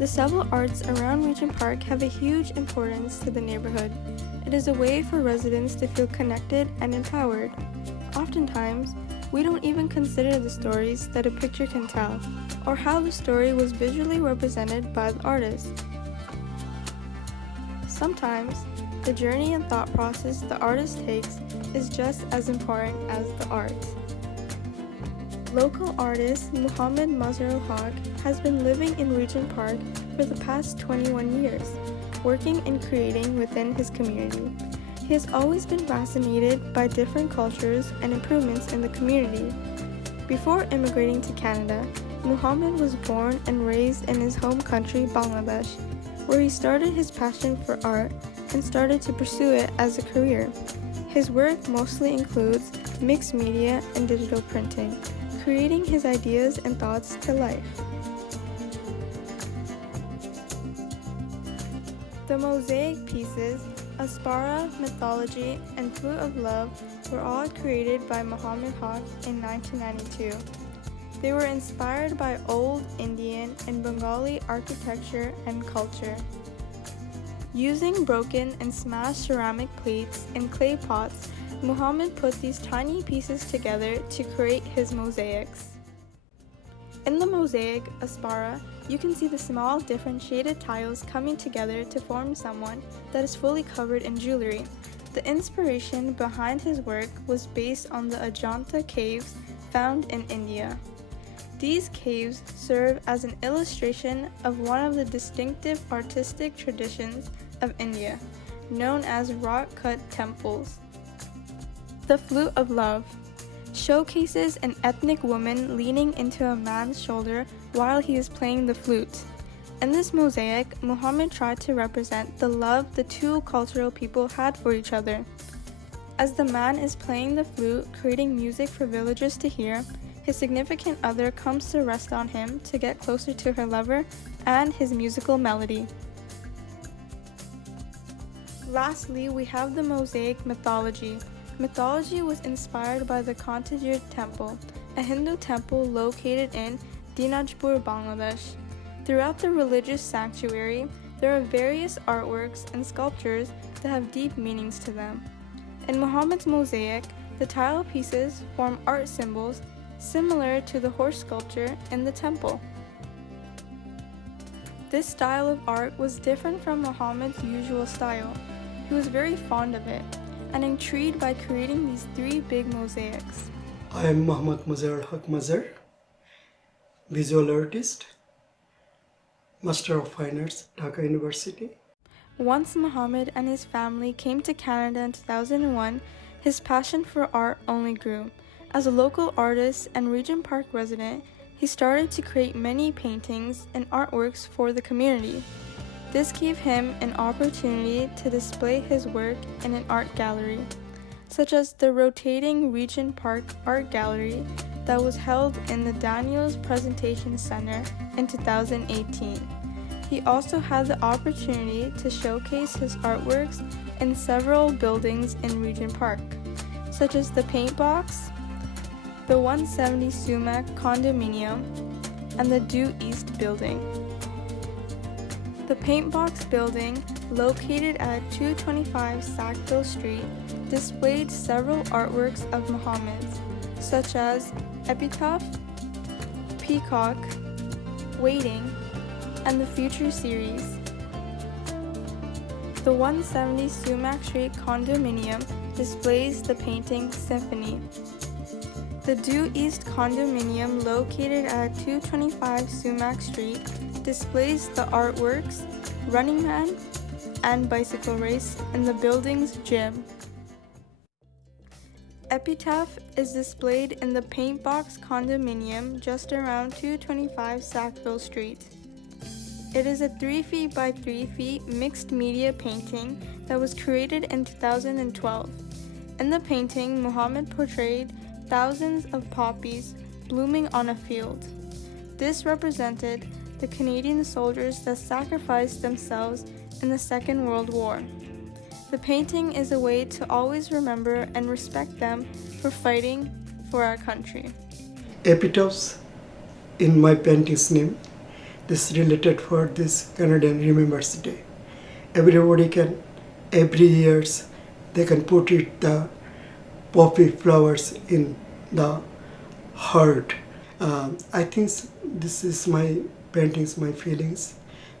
The several arts around Regent Park have a huge importance to the neighborhood. It is a way for residents to feel connected and empowered. Oftentimes, we don't even consider the stories that a picture can tell, or how the story was visually represented by the artist. Sometimes, the journey and thought process the artist takes is just as important as the art. Local artist Muzhural Haque has been living in Regent Park for the past 21 years, working and creating within his community. He has always been fascinated by different cultures and improvements in the community. Before immigrating to Canada, Muhammad was born and raised in his home country, Bangladesh, where he started his passion for art and started to pursue it as a career. His work mostly includes mixed media and digital printing, creating his ideas and thoughts to life. The mosaic pieces, Aspara, Mythology, and Flute of Love were all created by Muhammad Haque in 1992. They were inspired by old Indian and Bengali architecture and culture. Using broken and smashed ceramic plates and clay pots, Muhammad put these tiny pieces together to create his mosaics. In the mosaic, Aspara, you can see the small different shaded tiles coming together to form someone that is fully covered in jewelry. The inspiration behind his work was based on the Ajanta caves found in India. These caves serve as an illustration of one of the distinctive artistic traditions of India, known as rock-cut temples. The Flute of Love showcases an ethnic woman leaning into a man's shoulder while he is playing the flute. In this mosaic, Muhammad tried to represent the love the two cultural people had for each other. As the man is playing the flute, creating music for villagers to hear, his significant other comes to rest on him to get closer to her lover and his musical melody. Lastly, we have the mosaic Mythology. Mythology was inspired by the Cultivated Temple, a Hindu temple located in Dinajpur, Bangladesh. Throughout the religious sanctuary, there are various artworks and sculptures that have deep meanings to them. In Muhammad's mosaic, the tile pieces form art symbols similar to the horse sculpture in the temple. This style of art was different from Muhammad's usual style. He was very fond of it and intrigued by creating these three big mosaics. I am Muhammad Muzhural Haque, visual artist, Master of Fine Arts, Dhaka University. Once Muhammad and his family came to Canada in 2001, his passion for art only grew. As a local artist and Regent Park resident, he started to create many paintings and artworks for the community. This gave him an opportunity to display his work in an art gallery, such as the rotating Regent Park Art Gallery that was held in the Daniels Presentation Center in 2018. He also had the opportunity to showcase his artworks in several buildings in Regent Park, such as the Paint Box, the 170 Sumac Condominium, and the Due East Building. The Paint Box building, located at 225 Sackville Street, displayed several artworks of Muhammad's, such as Epitaph, Peacock, Waiting, and the Future series. The 170 Sumac Street Condominium displays the painting Symphony. The Due East Condominium, located at 225 Sumac Street, displays the artworks Running Man and Bicycle Race in the building's gym. Epitaph is displayed in the Paint Box condominium just around 225 Sackville Street. It is a 3 feet by 3 feet mixed media painting that was created in 2012. In the painting, Muhammad portrayed thousands of poppies blooming on a field. This represented the Canadian soldiers that sacrificed themselves in the Second World War. The painting is a way to always remember and respect them for fighting for our country. Epitaphs in my painting's name. this related for this Canadian Remembrance Day. Everybody can, every years, they can put it the poppy flowers in the heart. I think this is my paintings, my feelings.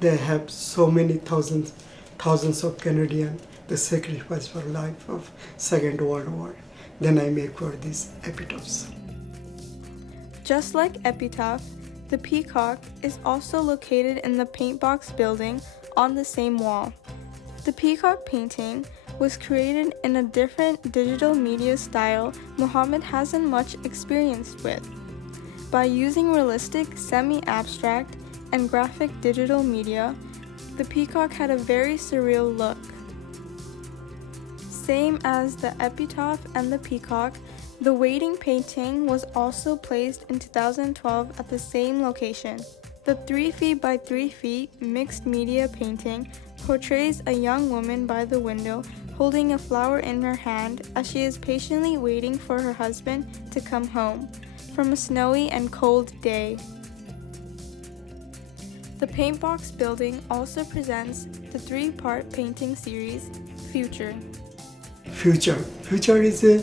They have so many thousands of Canadian the sacrifice for life of Second World War. Then I make for these epitaphs. Just like epitaph, the peacock is also located in the Paintbox building on the same wall. The peacock painting was created in a different digital media style Muhammad hasn't much experience with. By using realistic, semi-abstract, and graphic digital media, the peacock had a very surreal look. Same as the epitaph and the peacock, the waiting painting was also placed in 2012 at the same location. The 3 feet by 3 feet mixed media painting portrays a young woman by the window holding a flower in her hand as she is patiently waiting for her husband to come home from a snowy and cold day. The Paintbox building also presents the 3-part painting series, Future. Future is a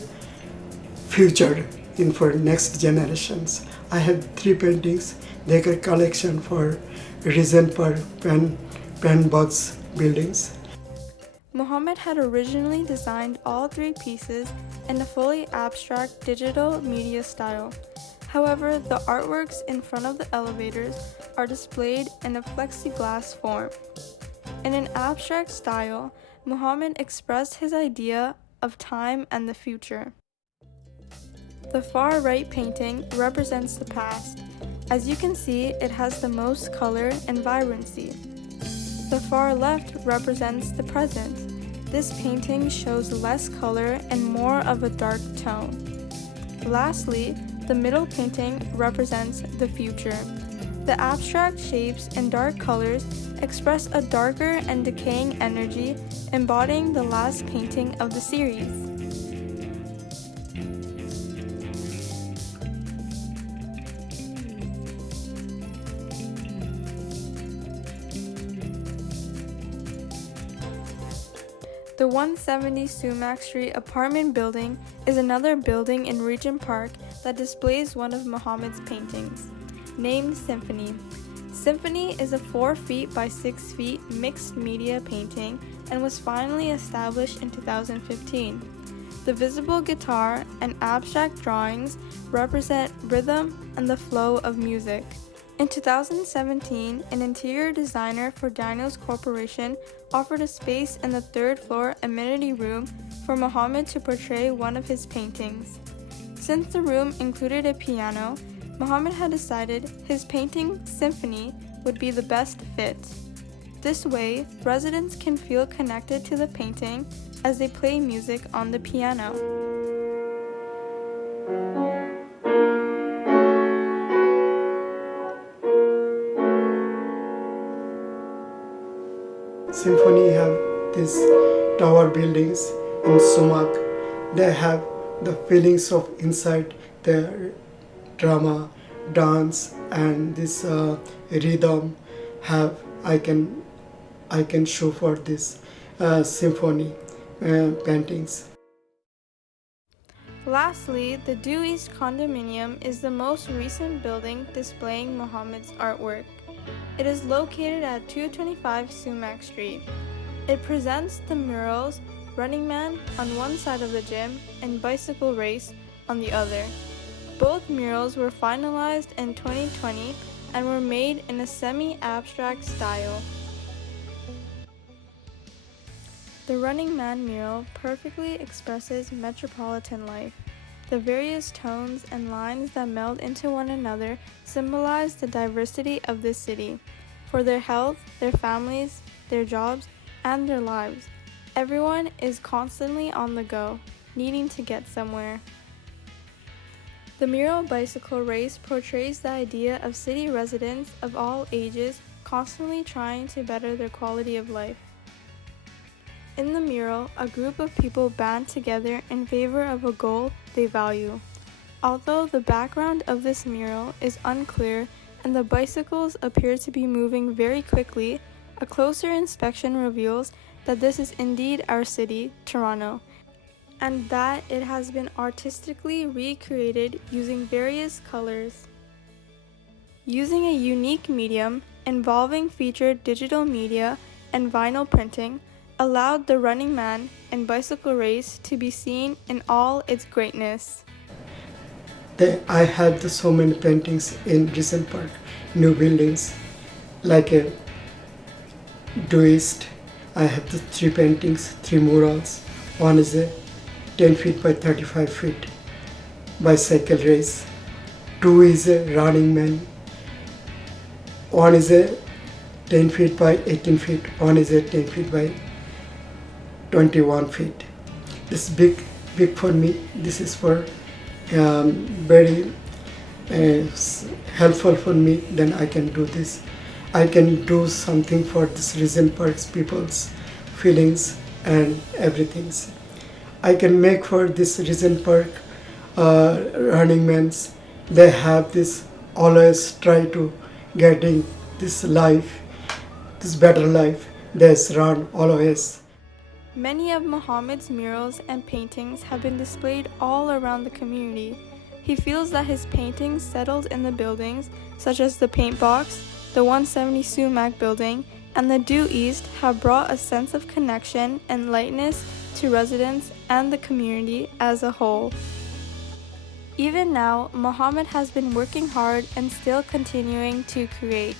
future in for next generations. I have 3 paintings. They are collection for Regent Park Paintbox buildings. Muhammad had originally designed all 3 pieces in a fully abstract digital media style. However, the artworks in front of the elevators are displayed in a plexiglass form. In an abstract style, Muhammad expressed his idea of time and the future. The far right painting represents the past. As you can see, it has the most color and vibrancy. The far left represents the present. This painting shows less color and more of a dark tone. Lastly, the middle painting represents the future. The abstract shapes and dark colors express a darker and decaying energy, embodying the last painting of the series. The 170 Sumac Street apartment building is another building in Regent Park that displays one of Muhammad's paintings, named Symphony. Symphony is a 4 feet by 6 feet mixed media painting and was finally established in 2015. The visible guitar and abstract drawings represent rhythm and the flow of music. In 2017, an interior designer for Daniels Corporation offered a space in the 3rd floor amenity room for Muhammad to portray one of his paintings. Since the room included a piano, Muhammad had decided his painting, Symphony, would be the best fit. This way, residents can feel connected to the painting as they play music on the piano. Symphony have these tower buildings in Sumac. They have the feelings of inside the drama, dance, and this rhythm. Have I can show for this symphony paintings. Lastly, the Due East condominium is the most recent building displaying Muhammad's artwork. It is located at 225 Sumac Street. It presents the murals Running Man on one side of the gym and Bicycle Race on the other. Both murals were finalized in 2020 and were made in a semi-abstract style. The Running Man mural perfectly expresses metropolitan life. The various tones and lines that meld into one another symbolize the diversity of this city. For their health, their families, their jobs, and their lives, everyone is constantly on the go, needing to get somewhere. The mural Bicycle Race portrays the idea of city residents of all ages constantly trying to better their quality of life. In the mural, a group of people band together in favor of a goal they value. Although the background of this mural is unclear, and the bicycles appear to be moving very quickly, a closer inspection reveals that this is indeed our city, Toronto, and that it has been artistically recreated using various colors. Using a unique medium involving featured digital media and vinyl printing allowed the Running Man and bicycle race to be seen in all its greatness. I had so many paintings in Regent Park, new buildings, like a Doist. I have the 3 paintings, 3 murals. One is a 10 feet by 35 feet bicycle race. 2 is a running man. One is a 10 feet by 18 feet. One is a 10 feet by 21 feet. This is big for me. This is for very helpful for me. Then I can do this. I can do something for this Regent Park's people's feelings and everything. I can make for this Regent Park running men's. They have this always try to getting this life, this better life. They run always. Many of Muhammad's murals and paintings have been displayed all around the community. He feels that his paintings settled in the buildings, such as the Paint Box, the 170 Sumac building, and the Due East have brought a sense of connection and lightness to residents and the community as a whole. Even now, Muhammad has been working hard and still continuing to create.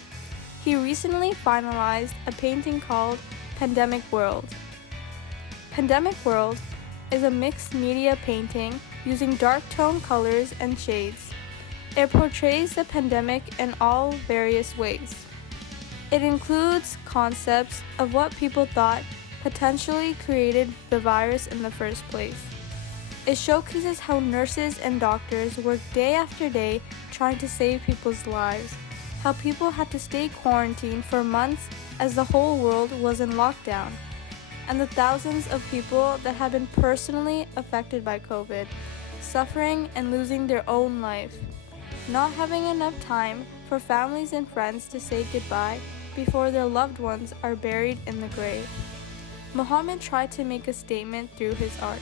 He recently finalized a painting called Pandemic World. Pandemic World is a mixed media painting using dark tone colors and shades. It portrays the pandemic in all various ways. It includes concepts of what people thought potentially created the virus in the first place. It showcases how nurses and doctors work day after day trying to save people's lives, how people had to stay quarantined for months as the whole world was in lockdown, and the thousands of people that have been personally affected by COVID, suffering and losing their own life, not having enough time for families and friends to say goodbye before their loved ones are buried in the grave. Muhammad tried to make a statement through his art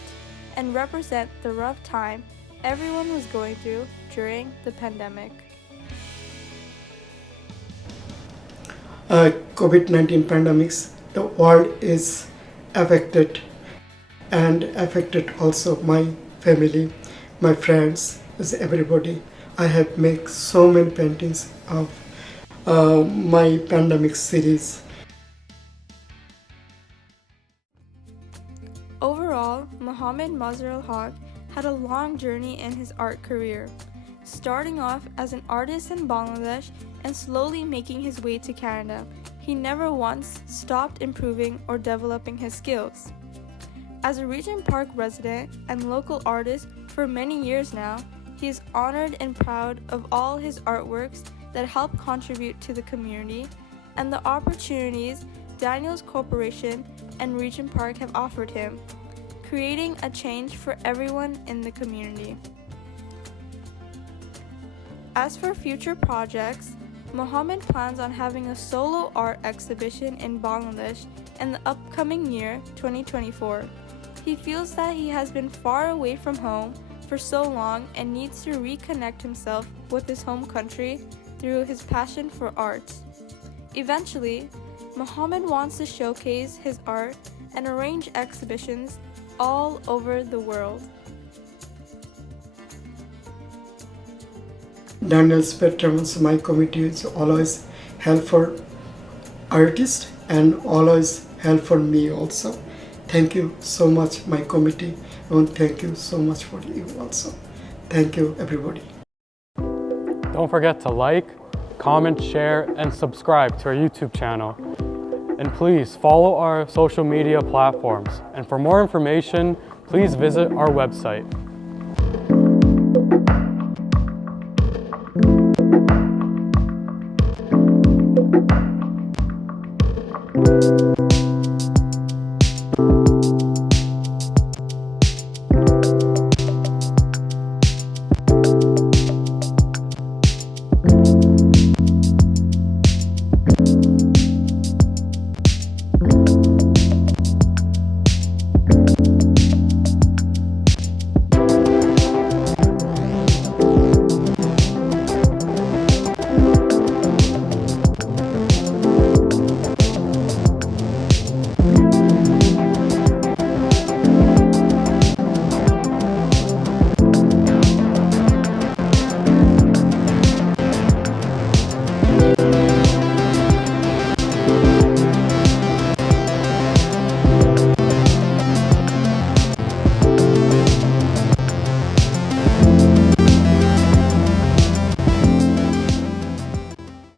and represent the rough time everyone was going through during the pandemic. COVID-19 pandemics, the world is affected and affected also my family, my friends, everybody. I have made so many paintings of my pandemic series. Overall, Muhammad Muzhural Haque had a long journey in his art career, starting off as an artist in Bangladesh and slowly making his way to Canada. He never once stopped improving or developing his skills. As a Regent Park resident and local artist for many years now, he is honored and proud of all his artworks that help contribute to the community and the opportunities Daniels Corporation and Regent Park have offered him, creating a change for everyone in the community. As for future projects, Muhammad plans on having a solo art exhibition in Bangladesh in the upcoming year, 2024. He feels that he has been far away from home for so long and needs to reconnect himself with his home country through his passion for art. Eventually, Muhammad wants to showcase his art and arrange exhibitions all over the world. Daniel's Patrons, my committee is always help for artists and always help for me also. Thank you so much, my committee, and thank you so much for you also. Thank you, everybody. Don't forget to like, comment, share, and subscribe to our YouTube channel. And please follow our social media platforms. And for more information, please visit our website.